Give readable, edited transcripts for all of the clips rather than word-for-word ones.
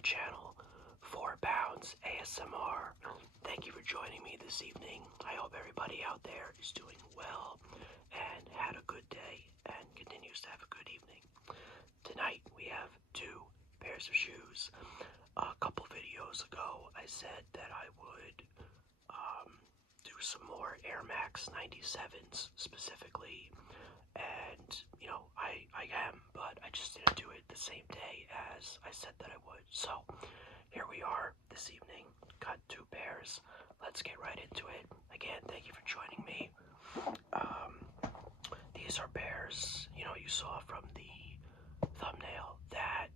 the channel, 4 Pounds ASMR. Thank you for joining me this evening. I hope everybody out there is doing well and had a good day and continues to have a good evening. Tonight we have 2 pairs of shoes. A couple videos ago I said that I would do some more Air Max 97s specifically, and you know, I am, but I just didn't do it the same day as I said that I would. So here we are this evening, got 2 pairs. Let's get right into it. Again, thank you for joining me. These are pairs, you know, you saw from the thumbnail that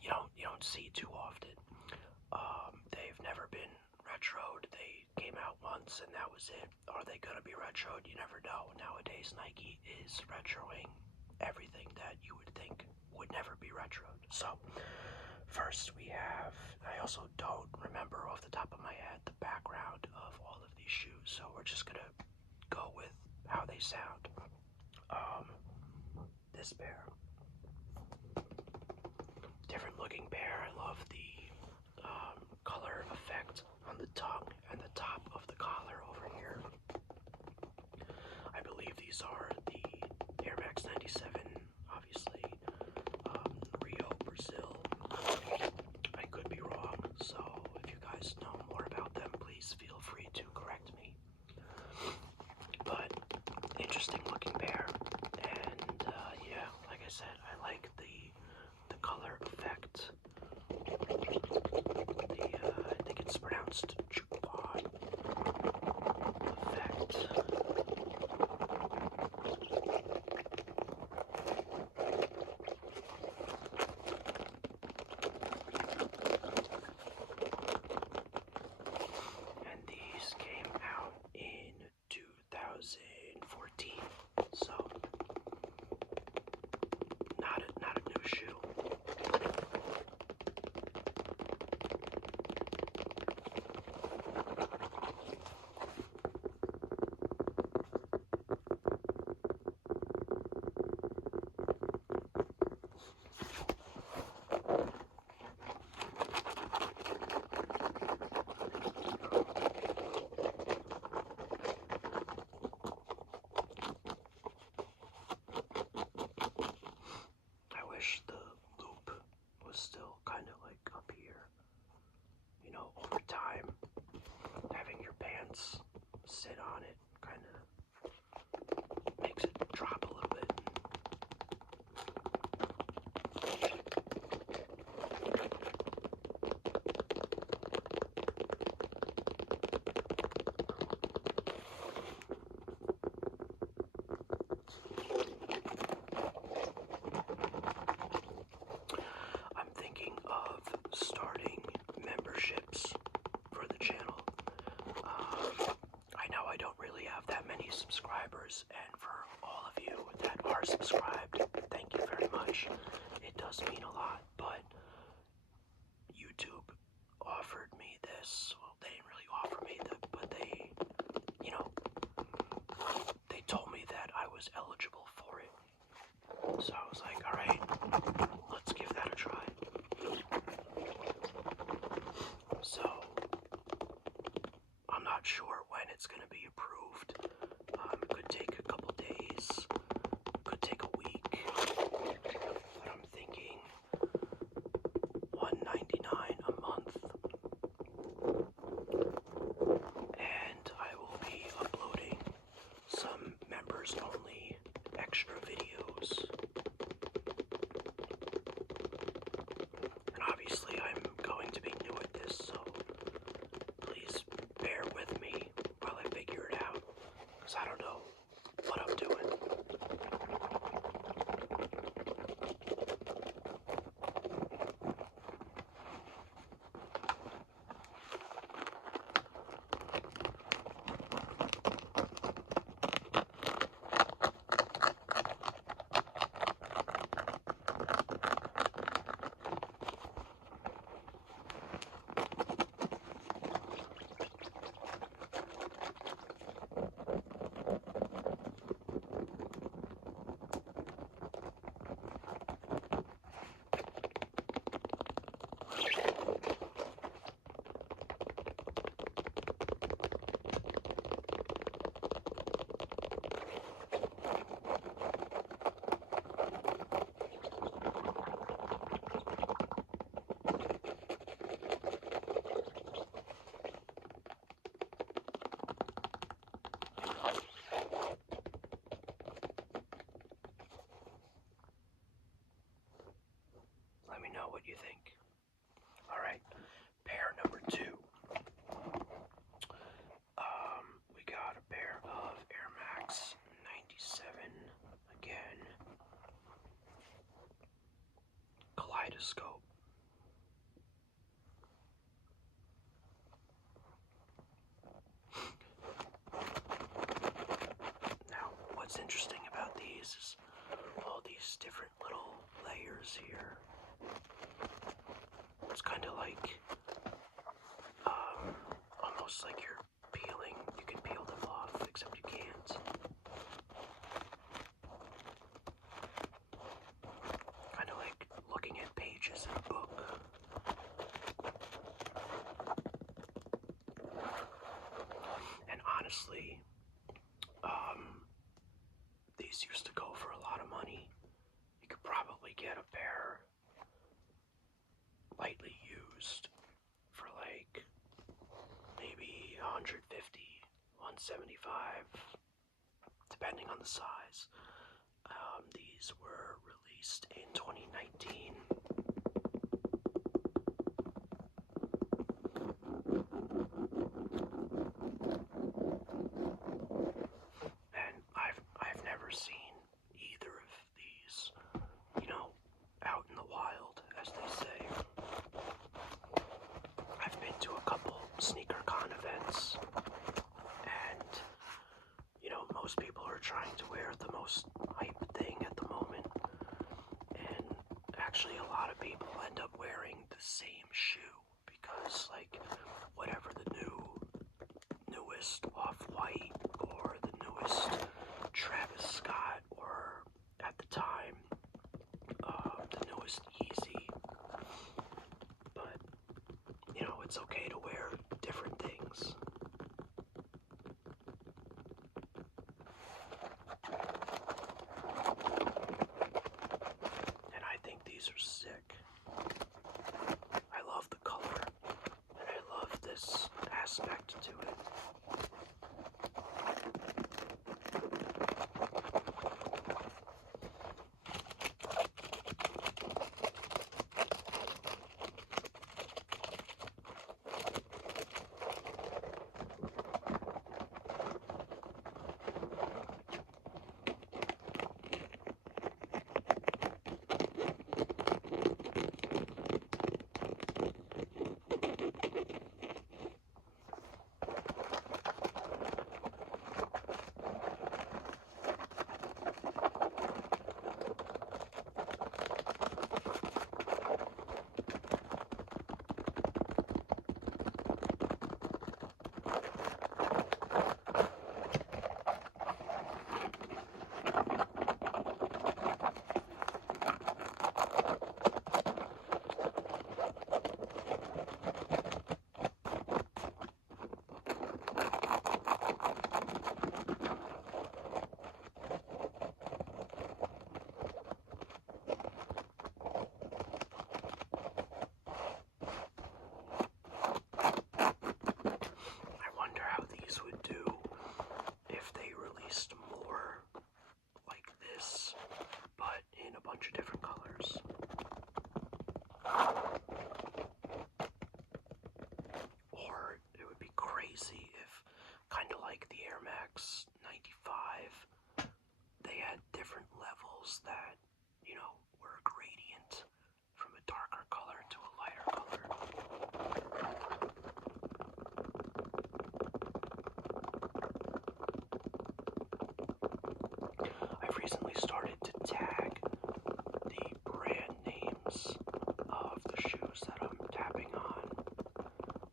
you don't see too often. They've never been retroed. They came out once and that was it. Are they gonna be retroed? You never know. Nowadays Nike is retroing everything that you would think would never be retroed. So first we have, I also don't remember off the top of my head the background of all of these shoes, so we're just gonna go with how they sound. This pair, different looking pair. I love the color effect on the tongue and the top of the collar over here. I believe these are the Air Max 97, obviously, Rio, Brazil. I could be wrong, so if you guys know more about them, please feel free to correct me. But interesting looking pair, and yeah, like I said, I like the color effect. I think it's pronounced Chupon effect. And these came out in 2014, so not a new shoe. I wish the loop was still kind of like up here. You know, over time, having your pants sit on it kind of makes it drop a little bit. I'm thinking of starting memberships for the channel. I know I don't really have that many subscribers, and for all of you that are subscribed, thank you very much. It does mean a lot, but YouTube offered me this. Well, they didn't really offer me that, but they, you know, they told me that I was eligible for it. So I was like, alright, let's give that a try. So, I'm not sure when it's going to be approved. It could take a couple days, could take a week, but I'm thinking $1.99 a month, and I will be uploading some members only extra videos. what you think. Alright, pair number 2. We got a pair of Air Max 97 again. Kaleidoscope. Now, what's interesting about these is all these different little layers here. It's kind of like, almost like you're peeling. You can peel them off, except you can't. Kind of like looking at pages in a book. And honestly, these used to go for a lot of money. You could probably get a pair lightly used for like maybe 150, 175, depending on the size. These were released in 2019. And I've never seen either of these, out in the wild, as they say. I've been to a couple sneaker con events, and most people are trying to wear the most hype thing at the moment, and actually a lot of people end up wearing the same shoe because, like, whatever the newest Off-White or the newest Travis Scott, or at the time the newest Yeezy. But it's okay to wear different things. And I think these are sick. I love the color, and I love this aspect to it. Different colors. Or it would be crazy if, kind of like the Air Max 95, they had different levels that, were a gradient from a darker color to a lighter color. I've recently started to tag the brand names of the shoes that I'm tapping on,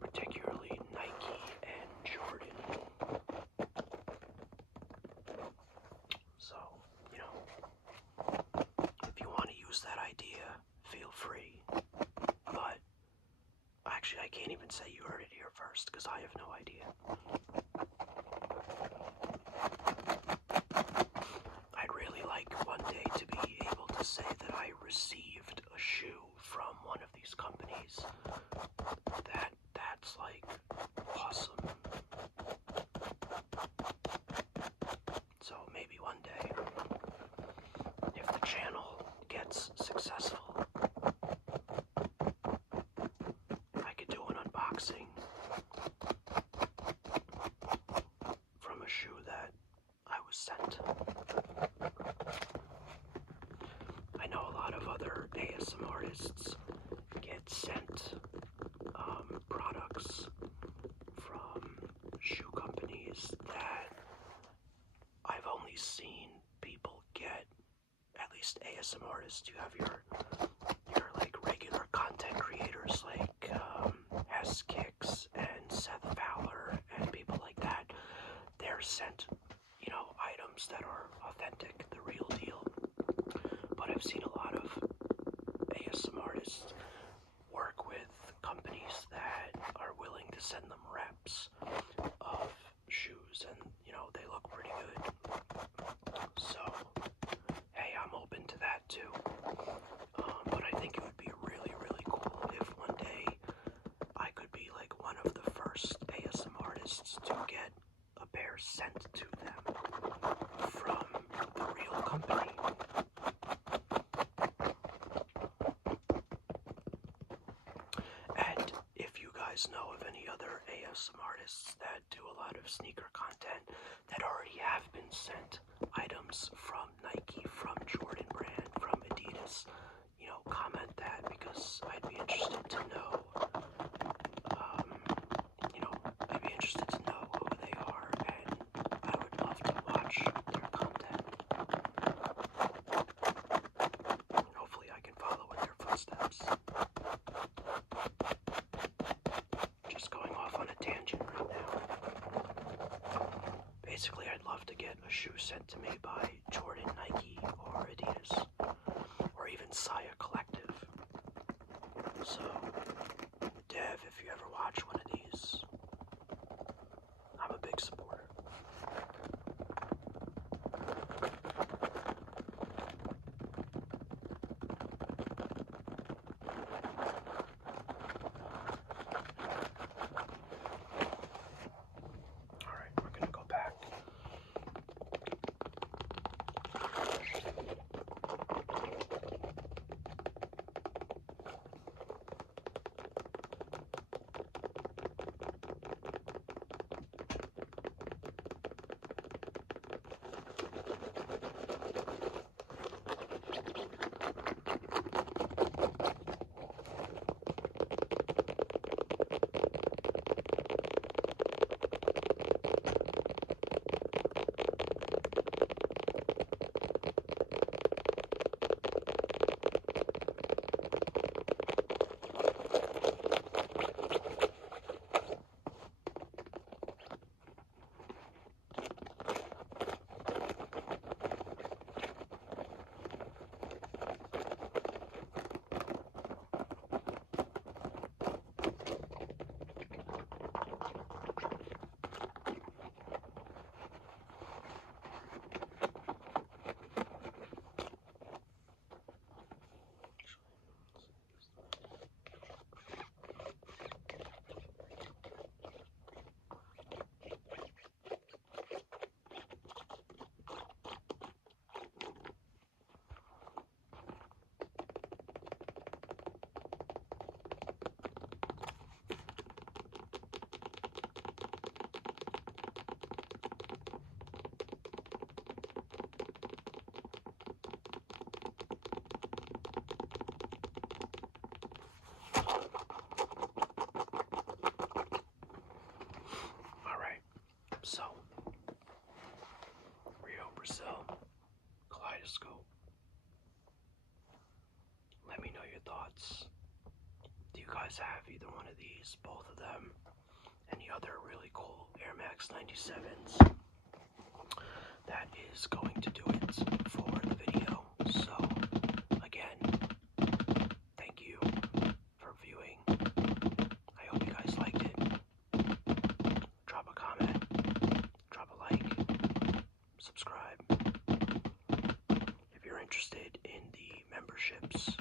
particularly Nike and Jordan. So, if you want to use that idea, feel free. But actually, I can't even say you heard it here first, because I have no idea. I'd really like one day to be able to say that I received a shoe from one of these companies. That's like awesome. So maybe one day, if the channel gets successful, artists get sent products from shoe companies that I've only seen people get, at least ASM artists. You have your like regular content creators like S Kicks and Seth Fowler and people like that. They're sent, items that are authentic, the real deal. But I've seen a lot of ASM artists work with companies that are willing to send them reps of shoes, and they look pretty good. So hey, I'm open to that too. But I think it would be really, really cool if one day I could be like one of the first ASM artists to get a pair sent to them from the real company. And if you guys know of any other ASM artists that do a lot of sneaker content that already have been sent items from Nike, from Jordan brand, from Adidas, comment that, because I'd be interested to know, I'd be interested to know who they are, and I would love to watch their content. Hopefully I can follow in their footsteps. Just going off on a tangent right now. Basically, I'd love to get a shoe sent to me by Jordan, Nike, or Adidas, or even Saya Collective. So, Dev, if you ever watch one of these, I'm a big supporter. Alright, we're gonna go back. So, Rio, Brazil, kaleidoscope. Let me know your thoughts. Do you guys have either one of these, both of them? Any other really cool Air Max 97s? That is going to do it for the video. So, again, thank you for viewing. I hope you guys liked it. Drop a comment, drop a like, subscribe. If you're interested in the memberships,